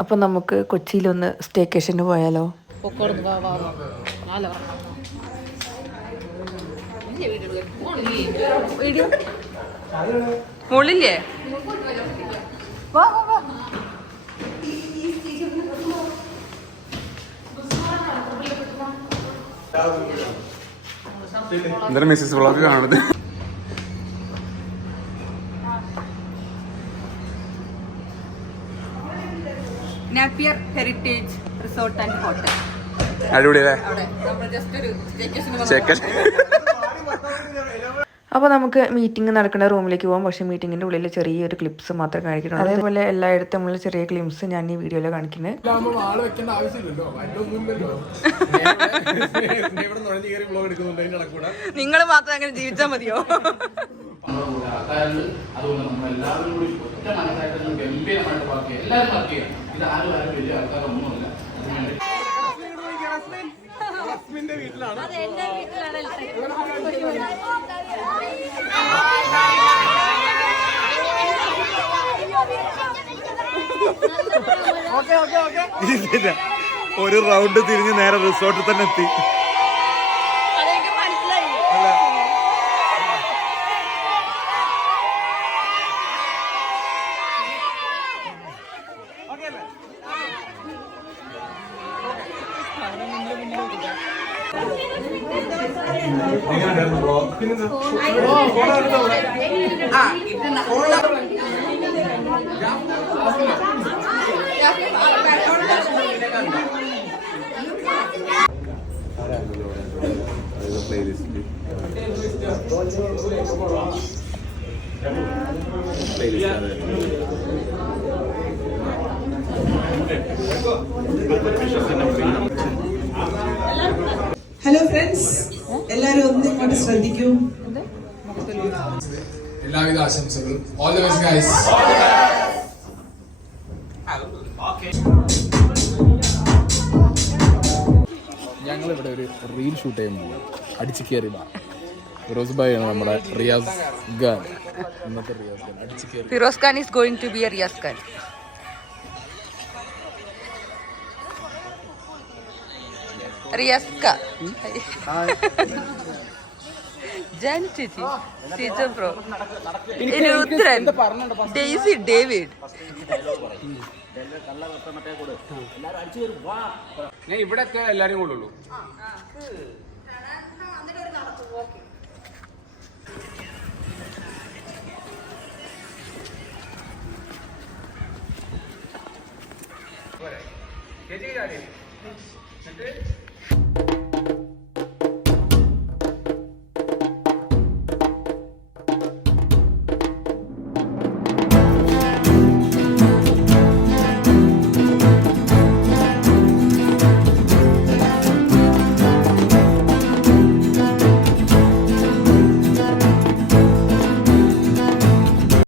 അപ്പോൾ നമുക്ക് കൊച്ചിയിലൊന്ന് സ്റ്റേക്കേഷന് പോയാലോ? മുകളില്ലേ? എന്തായാലും മിസ്സസ് വ്ളോഗ് കാണുന്നത്. Napier heritage resort and hotel. അടിപൊളിയല്ലേ? അപ്പോൾ നമുക്ക് മീറ്റിംഗ് നടക്കുന്ന റൂമിലേക്ക് പോകാം. പക്ഷേ മീറ്റിങ്ങിൻ്റെ ഉള്ളിൽ ചെറിയൊരു ക്ലിപ്സ് മാത്രമേ കാണിക്കുന്നുള്ളൂ. അതേപോലെ എല്ലായിടത്തും നമ്മൾ ചെറിയ ക്ലിപ്സ് ഞാൻ ഈ വീഡിയോയിൽ കാണിക്കുന്നത്. നിങ്ങൾ മാത്രം അങ്ങനെ ജീവിച്ചാൽ മതിയോ? വീട്ടിലാണ്. ഒരു റൗണ്ട് തിരിഞ്ഞ് നേരെ റിസോർട്ടിൽ തന്നെ എത്തി. ഹലോ ഫ്രണ്ട്സ്, എല്ലാവരും ഒന്ന് ഇങ്ങോട്ട് ശ്രദ്ധിക്കൂ. എല്ലാവിധ ആശംസകളും. All the best guys. ഞങ്ങളിവിടെ ഒരു റീൽ ഷൂട്ട് ചെയ്യുമ്പോൾ അടിച്ചു കയറിയതാണ്. ഫിറോസ് ഭായ് ആണ് നമ്മുടെ റിയാസ് ഖാൻ. ഇന്നത്തെ റിയാസ് ഖാൻ അടിച്ചു കയറി. Firoz Khan is going to be a Riyas Khan. Riyas Khan. Jan ചേച്ചി, Sijan bro, Rudran, Daisy David. ഞാൻ ഇവിടെ എല്ലാരും കൊള്ളുള്ളൂ. ചേച്ചി